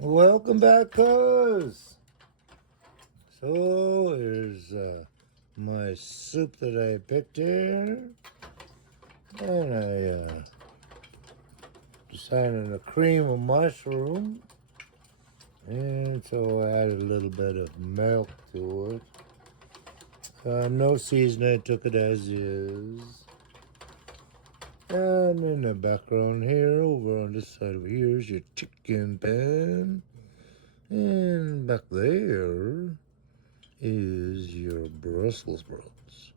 Welcome back, cuz. So here's my soup that I picked here, and I decided a cream of mushroom, and so I added a little bit of milk to it. No seasoning, I took it as is. And in the background here, over on this side of here, is your chicken pan, and back there is your Brussels sprouts.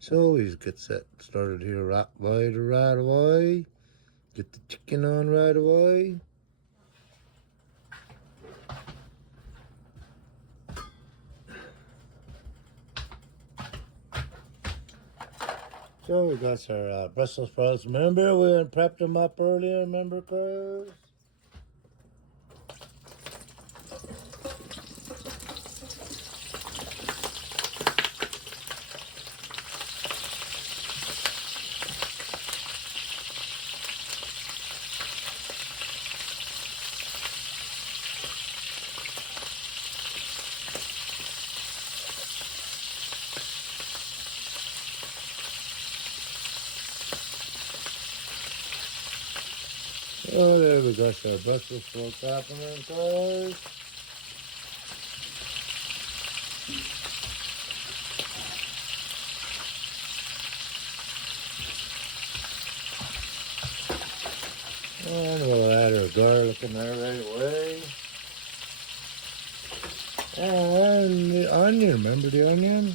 So we get that started here right away. Get the chicken on right away. So we got our Brussels sprouts. Remember we prepped them up earlier, remember, cuz? Oh, there we got our Brussels sprouts happening, cuz. And we'll add our garlic in there right away. And the onion, remember the onion?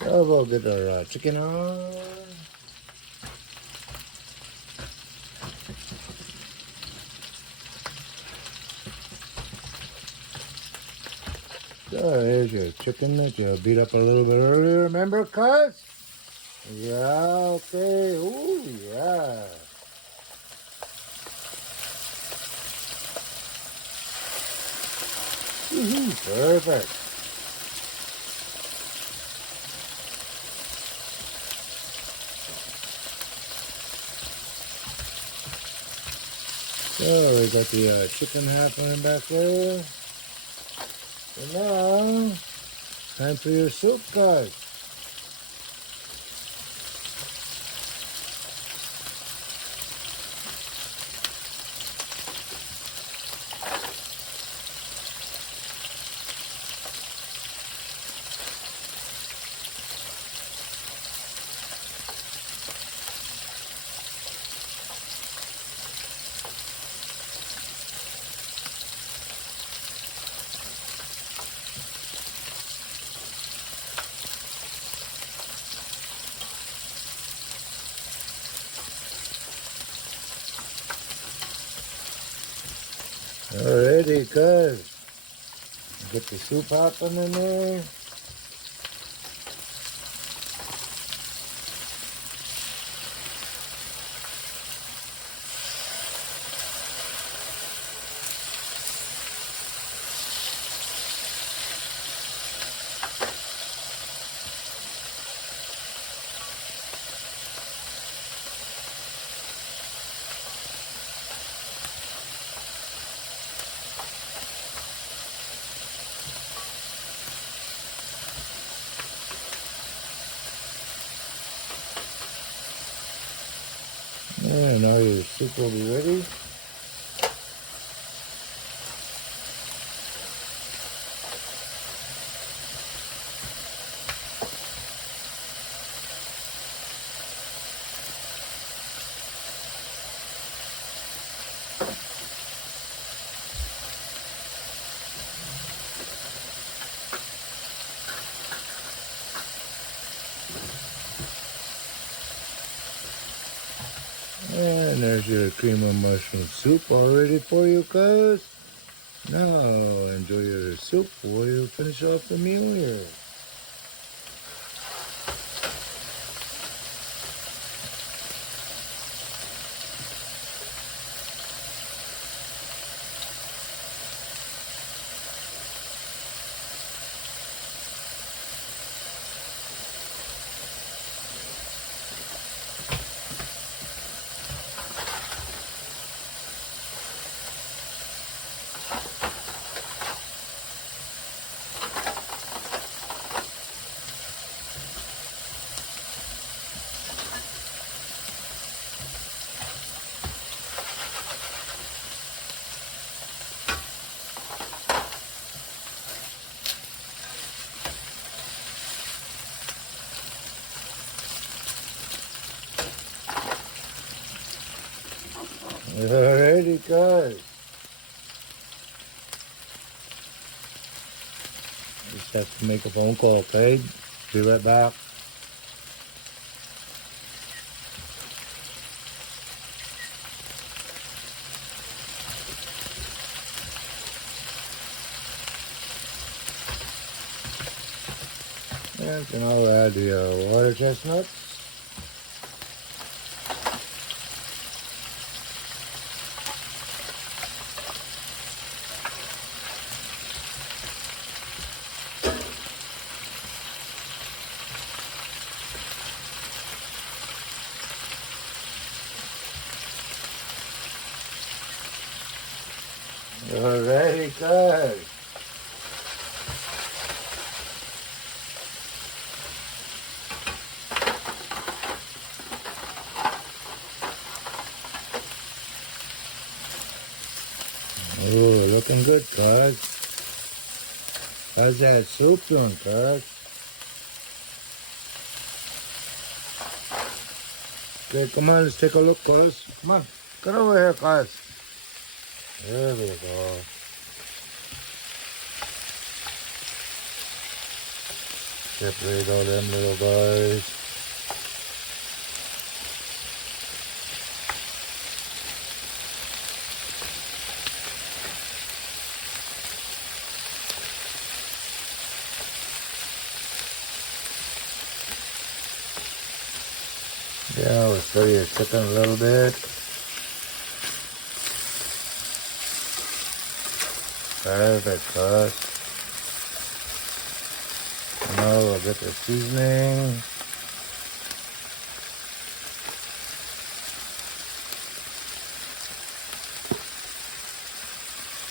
So we'll get our chicken on. So here's your chicken that you beat up a little bit earlier, remember, cuz? Yeah, okay. Ooh, yeah. Perfect. So we got the chicken happening back there. So now, time for your soup, guys. Alrighty, guys. Get the soup hopping in there. And now your soup will be ready. And there's your cream of mushroom soup all ready for you, cuz. Now enjoy your soup while you finish off the meal here. Alrighty, guys. Just have to make a phone call, okay? Be right back. And then I'll add the water chestnuts. Alrighty, guys. Oh, looking good, cuz. How's that soup doing, cuz? Okay, come on, let's take a look, cuz. Come on, get over here, cuz. There we go. Separate all them little guys. Yeah, we'll stir your chicken a little bit. Perfect, cuz. Now we'll get the seasoning.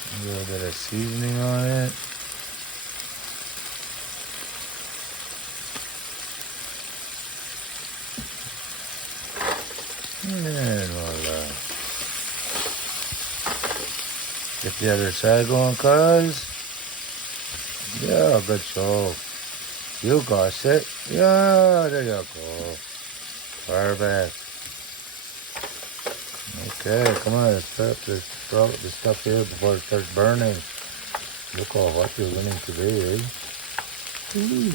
A little bit of seasoning on it. And voila. Get the other side going, cuz. Yeah, good show. You got it. Yeah, there you go. Perfect. Okay, come on, let's prep the stuff here before it starts burning. Look how hot you're winning today, eh? Ooh.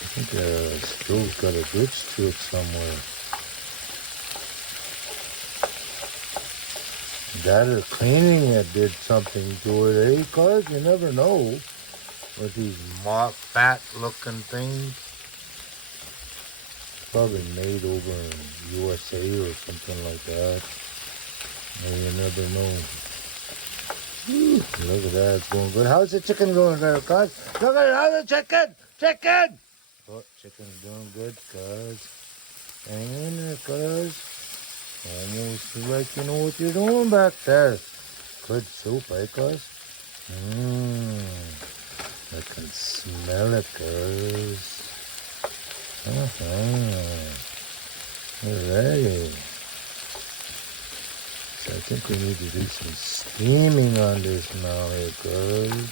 I think the stove's got a glitch to it somewhere. That or cleaning it did something to it, eh? Cause you never know with these fat looking things. Probably made over in USA or something like that. And you never know. Ooh, look at that, it's going good. How's the chicken going there, cuz? Look at how the chicken! Chicken! Oh, chicken's doing good, cuz. Hang in there, cuz. Almost like you know what you're doing back there. Good soup, eh, cuz? I can smell it, cuz. Alright. So I think we need to do some steaming on this now here, cuz.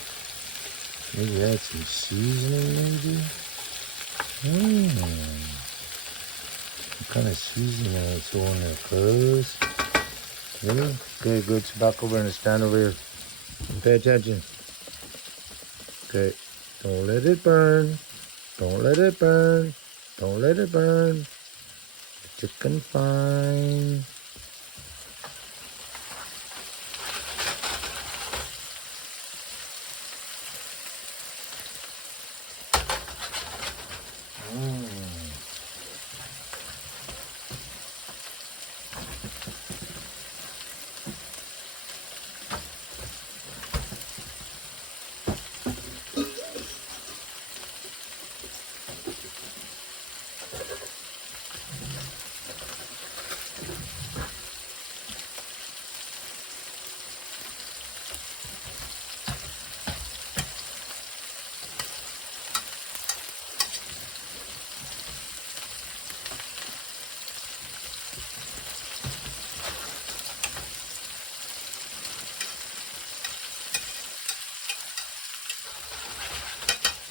Maybe add some seasoning, maybe? What kind of seasoning is on there, cuz? Really? Okay, good. So back over and stand over here. Pay attention. Okay. Don't let it burn. Don't let it burn. Don't let it burn. chicken fine.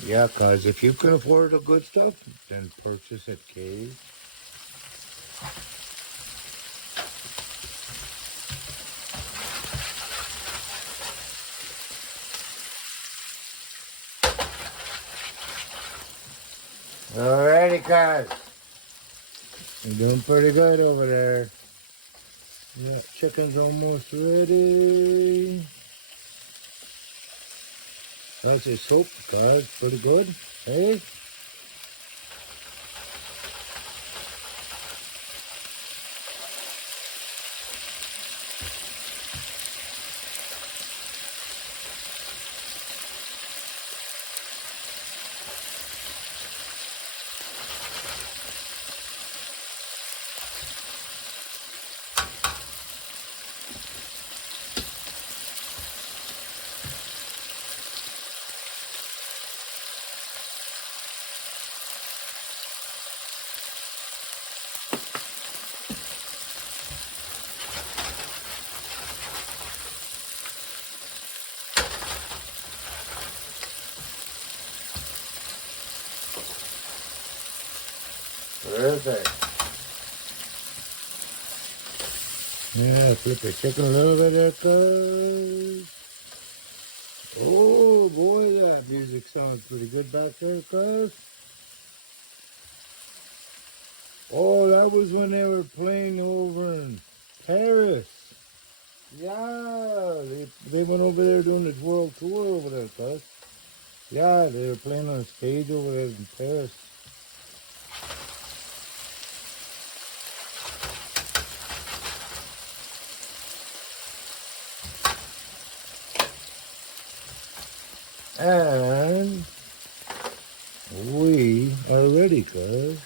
Yeah, cause if you can afford the good stuff, then purchase it, okay? Alrighty, guys. You're doing pretty good over there. Yeah, chicken's almost ready. That's your soup, guys. Pretty good. Hey? Perfect. Yeah, flip your chicken a little bit there, cuz. Oh boy, that music sounds pretty good back there, cuz. Oh, that was when they were playing over in Paris. Yeah, they went over there doing the world tour over there, cuz. Yeah, they were playing on a stage over there in Paris. And we are ready, cuz.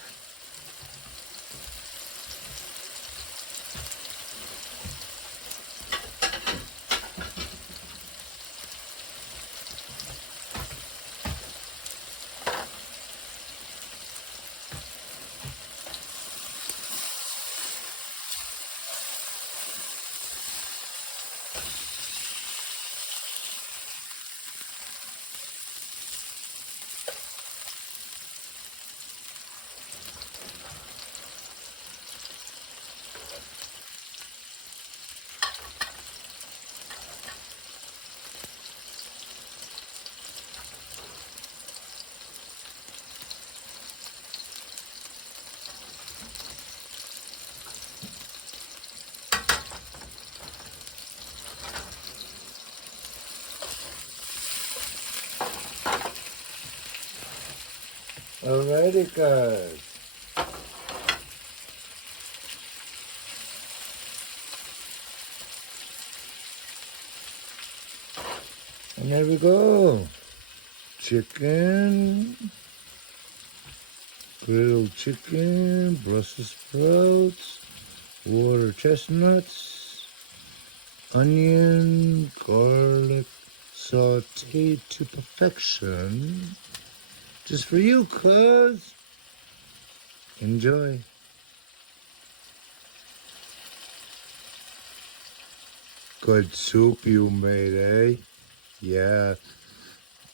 Alrighty, cuz. And there we go. Chicken, grilled chicken, Brussels sprouts, water chestnuts, onion, garlic, sauteed to perfection. Just for you, cuz. Enjoy. Good soup you made, eh? Yeah,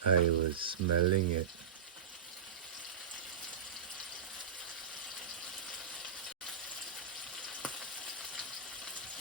I was smelling it.